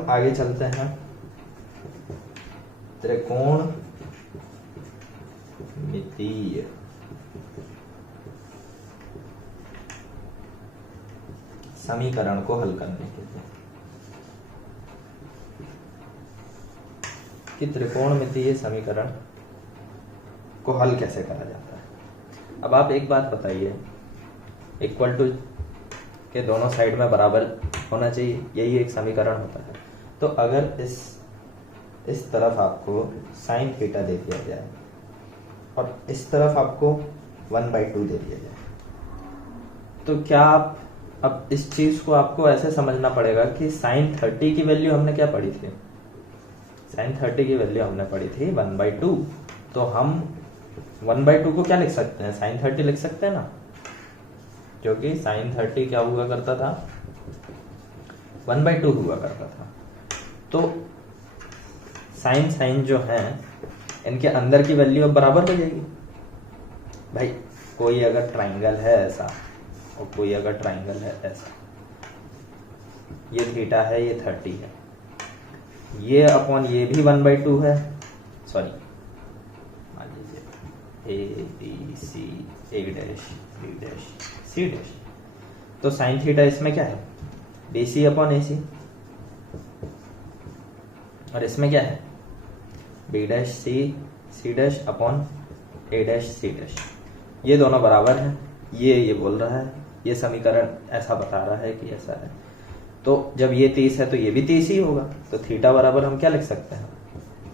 हम आगे चलते हैं। त्रिकोण मितीय समीकरण को हल करने के लिए कि त्रिकोणमितीय समीकरण को हल कैसे करा जाता है। अब आप एक बात बताइए, इक्वल टू के दोनों साइड में बराबर होना चाहिए, यही एक समीकरण होता है। तो अगर इस तरफ आपको साइन थीटा दे दिया जाए और इस तरफ आपको 1/2 दे दिया जाए, तो क्या आप अब इस चीज को आपको ऐसे समझना पड़ेगा कि साइन 30 की वैल्यू हमने क्या पढ़ी थी, साइन 30 की वैल्यू हमने पढ़ी थी 1/2। तो हम 1/2 को क्या लिख सकते हैं, साइन 30 लिख सकते हैं ना, क्योंकि साइन 30 क्या हुआ करता था, 1/2 हुआ करता था। तो साइन साइन जो है इनके अंदर की वैल्यू अब बराबर हो जाएगी। भाई कोई अगर ट्राइंगल है ऐसा और कोई अगर ट्राइंगल है ऐसा, ये थीटा है, ये 30 है, ये अपॉन ये भी 1/2 है, सॉरी मान लीजिए A B C A dash B dash C dash. तो साइन थीटा इसमें क्या है, बी सी अपॉन ए सी, और इसमें क्या है B dash C dash upon A dash C dash. ये दोनों बराबर हैं, ये बोल रहा है, ये समीकरण ऐसा बता रहा है कि ऐसा है। तो जब ये 30 है तो ये भी 30 ही होगा। तो थीटा बराबर हम क्या लिख सकते हैं,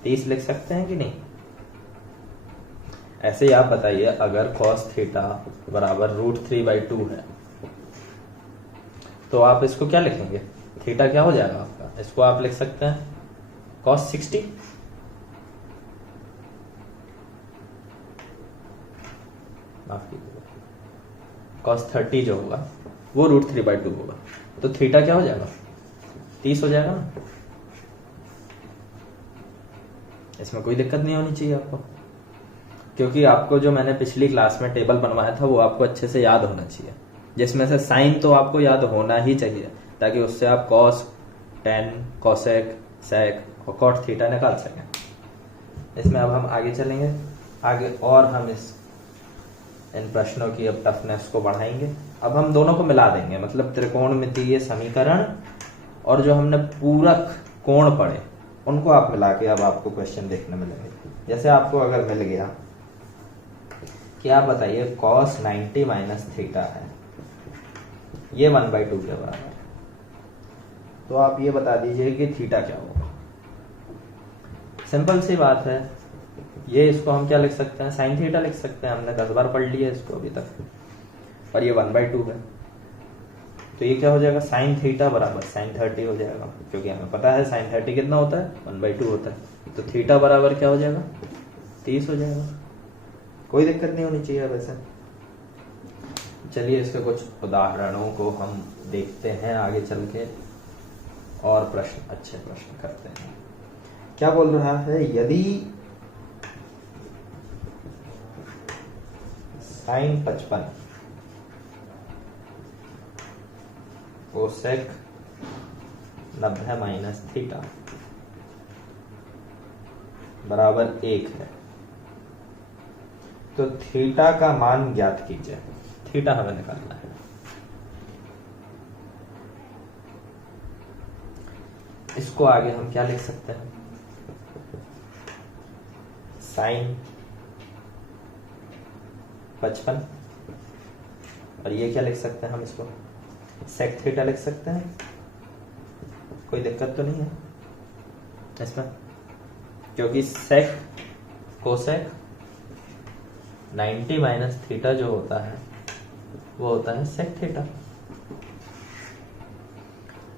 30 लिख सकते हैं कि नहीं। ऐसे ही आप बताइए, अगर cos थीटा बराबर √3/2 है तो आप इसको क्या लिखेंगे, थीटा क्या हो जाएगा आपका, इसको आप लिख सकते हैं cos 60। माफ कीजिएगा, cos 30 जो होगा वो √3/2 होगा। तो थीटा क्या हो जाएगा, 30 हो जाएगा ना। इसमें कोई दिक्कत नहीं होनी चाहिए आपको, क्योंकि आपको जो मैंने पिछली क्लास में टेबल बनवाया था वो आपको अच्छे से याद होना चाहिए, जिसमें से साइन तो आपको याद होना ही चाहिए, ताकि उससे आप cos, tan, cosec, sec और cot थीटा निकाल सकें। इसमें अब हम आगे चलेंगे, आगे और हम इन प्रश्नों की अब टफनेस को बढ़ाएंगे। अब हम दोनों को मिला देंगे, मतलब त्रिकोणमितीय समीकरण और जो हमने पूरक कोण पढ़े उनको आप मिला के अब आपको क्वेश्चन देखने मिलेंगे। जैसे आपको अगर मिल गया कि आप बताइए cos 90 माइनस थीटा है, ये 1/2 के बराबर है, तो आप ये बता दीजिए कि थीटा क्या होगा। सिंपल सी बात है, ये इसको हम क्या लिख सकते हैं, साइन थीटा लिख सकते हैं, हमने 10 बार पढ़ लिया इसको अभी तक, और ये 1/2 है। तो ये क्या हो जाएगा, साइन थीटा बराबर साइन 30 हो जाएगा, क्योंकि हमें पता है साइन 30 कितना होता है, 1/2 होता है। तो थीटा बराबर क्या हो जाएगा, 30 हो जाएगा। कोई दिक्कत नहीं होनी चाहिए वैसे। चलिए इसके कुछ उदाहरणों को हम देखते हैं आगे चल के, और प्रश्न अच्छे प्रश्न करते हैं। क्या बोल रहा है, यदि साइन 55 कोसेक 90 माइनस थीटा बराबर 1 है, तो थीटा का मान ज्ञात कीजिए। थीटा हमें निकालना है। इसको आगे हम क्या लिख सकते हैं, साइन 55, और ये क्या लिख सकते हैं हम, इसको सेक थीटा लिख सकते हैं। कोई दिक्कत तो नहीं है इसमें, क्योंकि सेक कोसेक 90 माइनस थीटा जो होता है वो होता है सेक थीटा।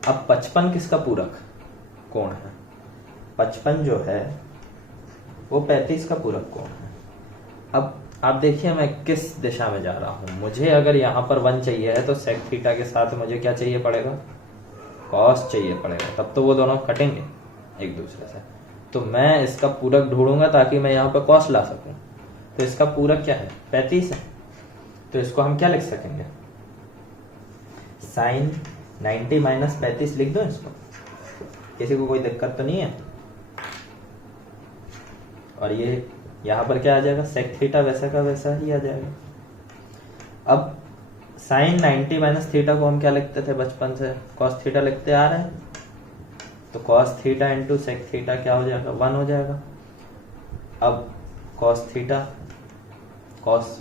अब 55 किसका पूरक कोण है, 55 जो है वो 35 का पूरक कोण है। अब आप देखिए मैं किस दिशा में जा रहा हूं, मुझे अगर यहां पर 1 चाहिए है तो सेक थीटा के साथ मुझे क्या चाहिए पड़ेगा, कॉस चाहिए पड़ेगा, तब तो वो दोनों कटेंगे एक दूसरे से। तो मैं इसका पूरक ढूंढूंगा ताकि मैं यहाँ पर कॉस ला सकूं। तो इसका पूरक क्या है, 35 है। तो इसको हम क्या लिख सकेंगे, साइन 90 माइनस 35 लिख दो इसको। किसी को कोई दिक्कत तो नहीं है? और ये यहाँ पर क्या आ जाएगा, सेक थीटा वैसा का वैसा ही आ जाएगा। अब साइन 90 माइनस थीटा को हम क्या लिखते थे बचपन से, कॉस थीटा लिखते आ रहे हैं। तो cos theta into sec theta क्या हो जाएगा, 1 हो जाएगा। अब कॉस थीटा कॉस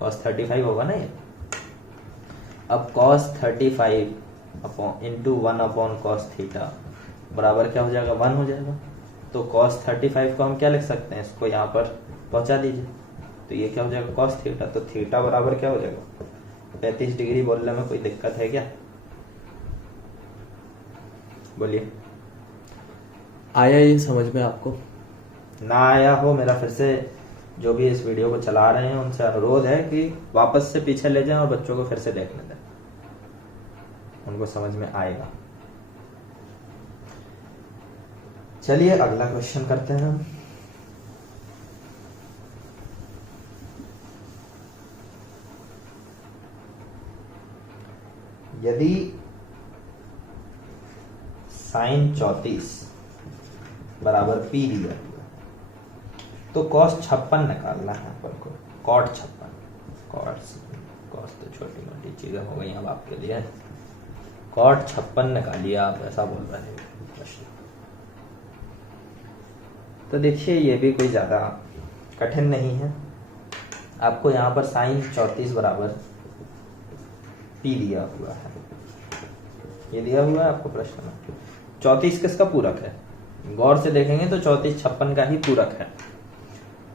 35 होगा ना ये। अब cos 35 upon into 1 upon cos theta बराबर क्या हो जाएगा, 1 हो जाएगा। तो कॉस 35 को हम क्या लिख सकते हैं, इसको यहाँ पर पहुंचा दीजिए, तो ये क्या हो जाएगा, कॉस थीटा। तो थीटा बराबर क्या हो जाएगा, 35 डिग्री। बोलने में कोई दिक्कत है क्या? बोलिए। आया ये समझ में आपको? ना आया हो, मेरा फिर से जो भी इस वीडियो को चला रहे हैं उनसे अनुरोध है कि वापस से पीछे ले जाएं और बच्चों को फिर से देखने दें, उनको समझ में आएगा। चलिए अगला क्वेश्चन करते हैं हम। यदि साइन 34 बराबर पी दिया तो कॉस 56 निकालना है अपन को, कॉट 56। कॉस तो छोटी मोटी चीजें हो गई अब आपके लिए। कॉट 56 निकालिए आप, ऐसा बोल रहे हैं प्रश्न। तो देखिए ये भी कोई ज्यादा कठिन नहीं है। आपको यहाँ पर साइन 34 बराबर पी दिया हुआ है, ये दिया हुआ है आपको प्रश्न में। 34 किसका पूरक है, गौर से देखेंगे तो 34 56 का ही पूरक है।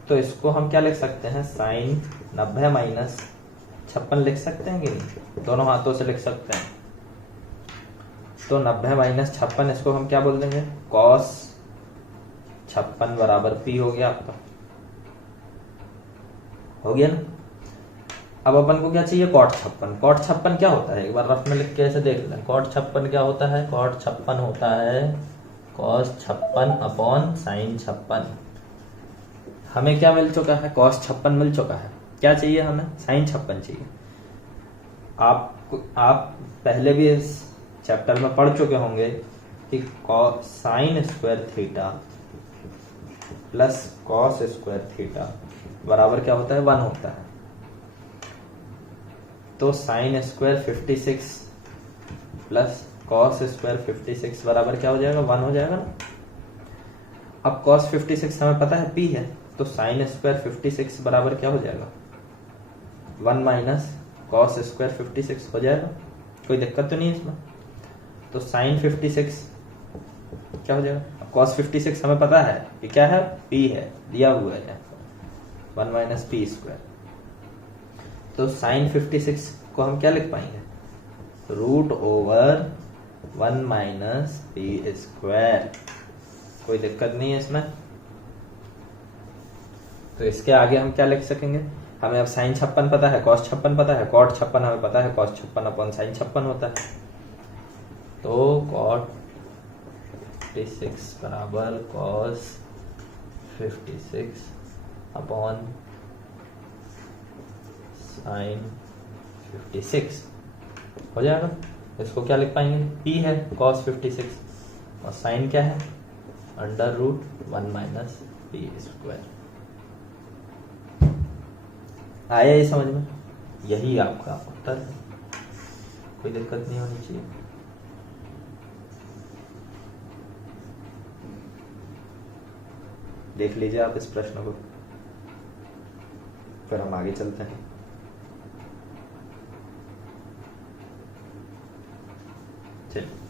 तो इसको हम क्या लिख सकते हैं, साइन 90 माइनस 56 लिख सकते हैं कि नहीं, दोनों हाथों से लिख सकते हैं। तो 90 माइनस 56 इसको हम क्या बोल देंगे, कॉस 56 बराबर पी हो गया आपका, हो गया ना। अब अपन को क्या चाहिए, कॉट 56। कॉट 56 क्या होता है, एक बार रफ में लिख के ऐसे देख लें। कॉट 56 क्या होता है, कॉट 56 होता है कॉस 56 अपॉन साइन 56। हमें क्या मिल चुका है, कॉस 56 मिल चुका है। क्या चाहिए हमें, साइन 56 चाहिए। आप पहले भी इस चैप्टर में पढ़ चुके होंगे कि sine square theta plus cos square theta बराबर क्या होता है, 1 होता है। तो sine square 56 plus cos square 56 बराबर क्या हो जाएगा, 1 हो जाएगा ना। अब कॉस 56 हमें पता है पी है, तो साइन स्क्वायर 56 बराबर क्या हो जाएगा, 1 माइनस कॉस स्क्वायर 56 हो जाएगा। कोई दिक्कत तो नहीं है इसमें। तो साइन 56 क्या हो जाएगा, अब कॉस 56 हमें पता है कि क्या है, पी है, दिया हुआ है 1 माइनस पी स्क्वायर। तो साइन 56 को हम क्या लिख पाएंगे, root over 1 minus P square. कोई दिक्कत नहीं है इसमें। तो इसके आगे हम क्या लिख सकेंगे, हमें अब साइन 56 पता है, कॉस 56 पता है, कॉट 56 हमें पता है, कॉस 56 अपॉन साइन 56 होता है। तो कॉट 56 बराबर कॉस 56 अपॉन साइन 56 हो जाएगा। इसको क्या लिख पाएंगे, पी है कॉस 56 और साइन क्या है, under root 1 minus P square. आया ये समझ में, यही आपका उत्तर है, कोई दिक्कत नहीं होनी चाहिए। देख लीजिए आप इस प्रश्न को, फिर हम आगे चलते हैं। चलिए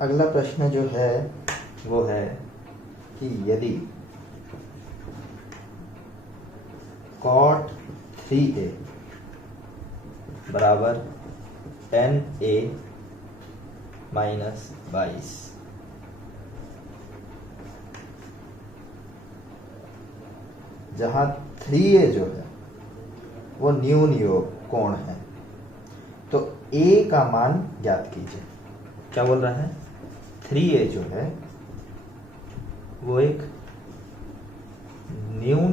अगला प्रश्न जो है वो है कि यदि cot 3a बराबर 10a माइनस 22, जहां 3a जो है वो न्यून योग कोण है, तो a का मान ज्ञात कीजिए। क्या बोल रहा है 3a जो है वो एक न्यून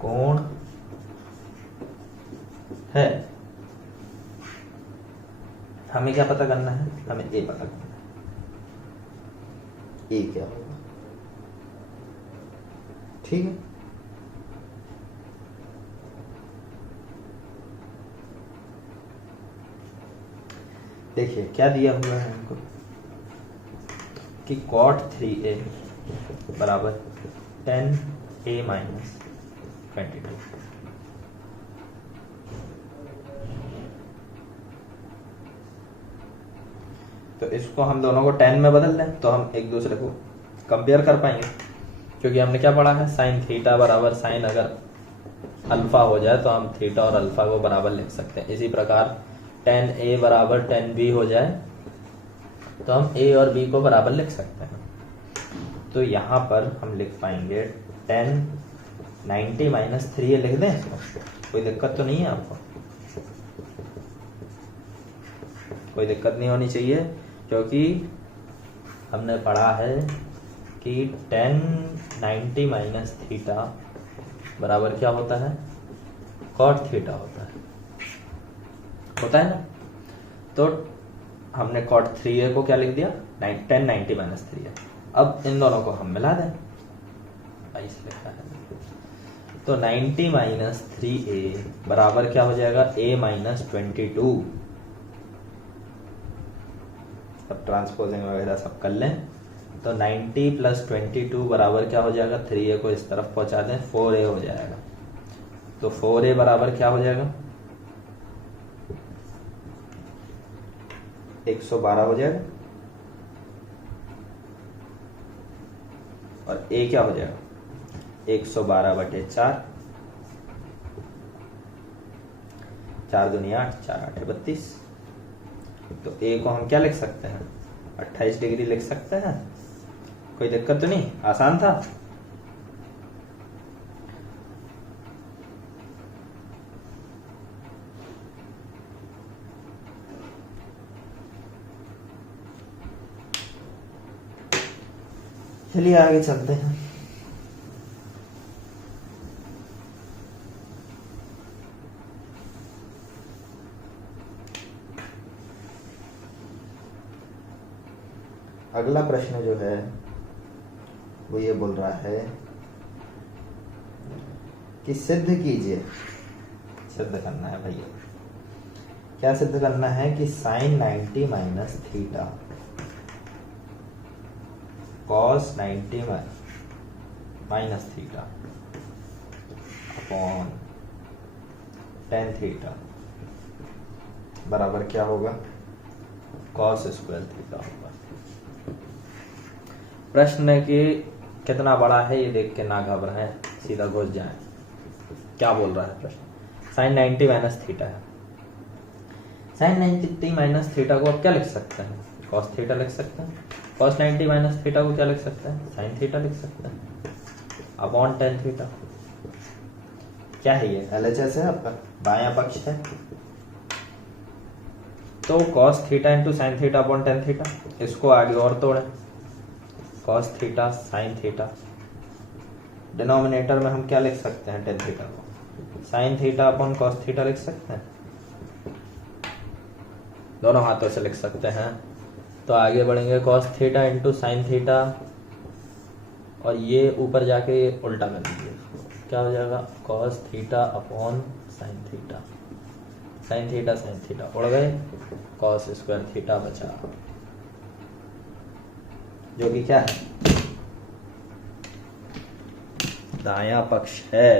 कोण है। हमें क्या पता करना है, हमें ए पता करना है, ए क्या होगा। ठीक है, देखिए क्या दिया हुआ है हमको कि cot 3a बराबर 10a माइनस 22। तो इसको हम दोनों को 10 में बदल लें तो हम एक दूसरे को कंपेयर कर पाएंगे, क्योंकि हमने क्या पढ़ा है साइन थीटा बराबर साइन अगर अल्फा हो जाए तो हम थीटा और अल्फा को बराबर लिख सकते हैं। इसी प्रकार 10a बराबर 10b हो जाए तो हम a और b को बराबर लिख सकते हैं। तो यहाँ पर हम लिख पाएंगे 10 90 माइनस 3a लिख दें इसको, कोई दिक्कत तो नहीं है आपको, कोई दिक्कत नहीं होनी चाहिए, क्योंकि हमने पढ़ा है कि 10 90 माइनस थीटा बराबर क्या होता है cot थीटा होता है ना। तो हमने cot 3a को क्या लिख दिया 10 90 माइनस 3a। अब इन दोनों को हम मिला दें, ऐसे लिखा है तो 90 माइनस 3a बराबर क्या हो जाएगा a माइनस 22। अब ट्रांसपोजिंग वगैरह सब कर लें तो 90 प्लस 22 बराबर क्या हो जाएगा 3a को इस तरफ पहुंचा दें 4a हो जाएगा। तो 4a बराबर क्या हो जाएगा 112 हो जाएगा, और a क्या हो जाएगा 112/4, 4 दूनी 8, 4 8 32। तो a को हम क्या लिख सकते हैं 28 डिग्री लिख सकते हैं, कोई दिक्कत तो नहीं, आसान था। चलिए आगे चलते हैं। अगला प्रश्न जो है वो ये बोल रहा है कि सिद्ध कीजिए, सिद्ध करना है भैया, क्या सिद्ध करना है कि sine 90 minus theta cos 90 minus theta upon tan theta बराबर क्या होगा cos स्क्वायर थीटा होगा। प्रश्न है कि कितना बड़ा है ये देख के ना घबराएं, सीधा घुस जाएं। क्या बोल रहा है प्रश्न, साइन 90 माइनस थीटा है। साइन 90 माइनस थीटा को आप क्या लिख सकते हैं cos थीटा लिख सकते हैं, cos 90 माइनस थीटा को क्या लिख सकते हैं साइन थीटा लिख सकते हैं अपॉन tan थीटा। क्या है ये LHS है आपका, बायां पक्ष है, तो cos theta into sine theta upon tan theta. इसको आगे और तोड़े cos theta sine theta, denominator में हम क्या लिख सकते हैं tan थीटा को sine theta upon cos theta लिख सकते हैं, दोनों हाथों से लिख सकते हैं। तो आगे बढ़ेंगे cos theta into sine theta, और ये ऊपर जाके उल्टा कर दीजिए, क्या हो जाएगा cos theta upon sine theta, sine theta उड़ गए, cos स्क्वायर थीटा बचा, जो कि क्या है दायां पक्ष है।